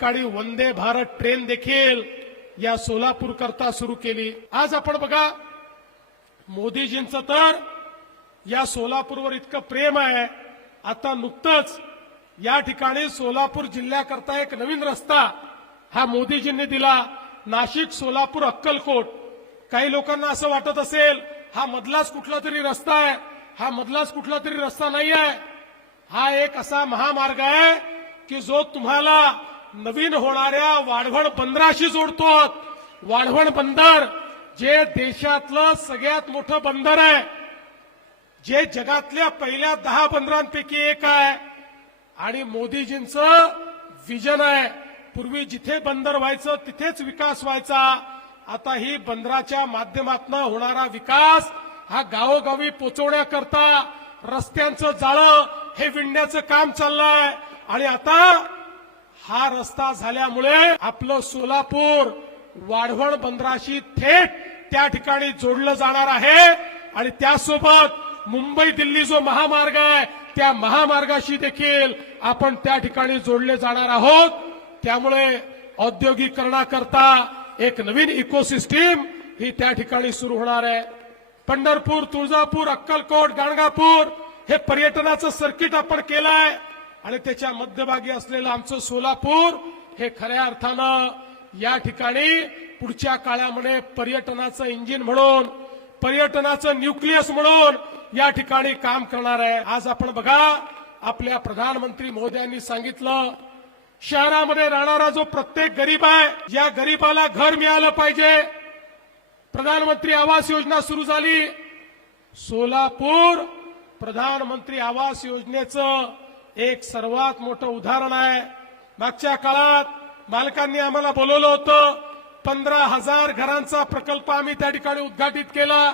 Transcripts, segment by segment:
ठिकाणी वंदे भारत ट्रेन देखील या सोलापूर करता सुरू केली। आज आपण बघा मोदीजींचं तर या सोलापूरवर इतकं प्रेम आहे। आता नुकतंच या ठिकाणी सोलापूर जिल्ह्याकरता एक नवीन रस्ता हा मोदीजींनी दिला, नाशिक सोलापूर अक्कलकोट। काही लोकांना असं वाटत असेल हा मधलाच कुठला तरी रस्ता आहे, हा मधलाच कुठला तरी रस्ता नाही आहे। हा एक असा महामार्ग आहे की जो तुम्हाला नवीन होणाऱ्या वाढवण बंदराशी जोडतो। वाढवण बंदर जे देशातलं सगळ्यात मोठं बंदर आहे, जे जगातल्या पहिल्या 10 बंदरांपैकी एक आहे आणि मोदीजींचं विजन आहे। पूर्वी जिथे बंदर व्हायचं तिथेच विकास व्हायचा, आता ही बंदराच्या माध्यमातून होणारा विकास हा गावोगावी पोहोचवण्याकरता रस्त्यांचं जाळं हे विणण्याचं काम चाललंय। आणि आता हा रस्ता झाल्यामुळे आपलं सोलापूर वाढवण बंदराशी थेट त्या ठिकाणी जोडलं जाणार आहे आणि त्यासोबत मुंबई दिल्ली जो महामार्ग आहे त्या महामार्गाशी देखील आपण त्या ठिकाणी जोडले जाणार आहोत। त्यामुळे औद्योगिकरणाकरता एक नवीन इकोसिस्टीम ही त्या ठिकाणी सुरू होणार आहे। पंढरपूर, तुळजापूर, अक्कलकोट, गाणगापूर हे पर्यटनाचं सर्किट आपण केलंय आणि त्याच्या मध्यभागी असलेलं आमचं सोलापूर हे खऱ्या अर्थानं या ठिकाणी पुढच्या काळामध्ये पर्यटनाचं इंजिन म्हणून, पर्यटनाचं न्यूक्लियस म्हणून या ठिकाणी काम करणार आहे। आज आपण बघा आपल्या प्रधानमंत्री महोदयांनी सांगितलं शहरामध्ये राहणारा जो प्रत्येक गरीब आहे या गरीबाला घर मिळालं पाहिजे। प्रधानमंत्री आवास योजना सुरू झाली। सोलापूर प्रधानमंत्री आवास योजनेचं एक सर्वात मोठं उदाहरण आहे। मागच्या काळात मालकांनी आम्हाला बोलवलं होतं, 15,000 घरांचा प्रकल्प आम्ही त्या ठिकाणी उद्घाटित केला।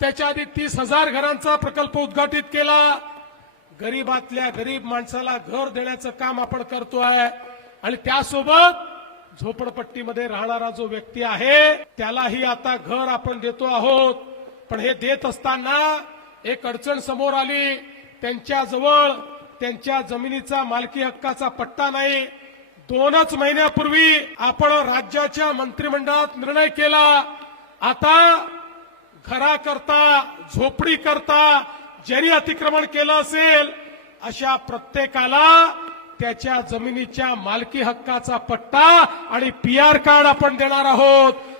त्याच्या आधी 30,000 घरांचा प्रकल्प उद्घाटित केला। गरीबातल्या गरीब माणसाला घर देण्याचं काम आपण करतोय आणि त्यासोबत झोपडपट्टीमध्ये राहणारा जो व्यक्ती आहे त्यालाही आता घर आपण देतो आहोत। पण हे देत असताना एक अडचण समोर आली, त्यांच्याजवळ त्यांच्या जमिनीचा मालकी हक्काचा पट्टा नाही। 2च महिन्यापूर्वी आपण राज्याच्या मंत्रिमंडळात निर्णय केला, आता घराकरता, झोपडीकरता ज्यांनी अतिक्रमण केलं असेल अशा प्रत्येकाला त्याच्या जमिनीच्या मालकी हक्काचा पट्टा आणि PR कार्ड आपण देणार आहोत।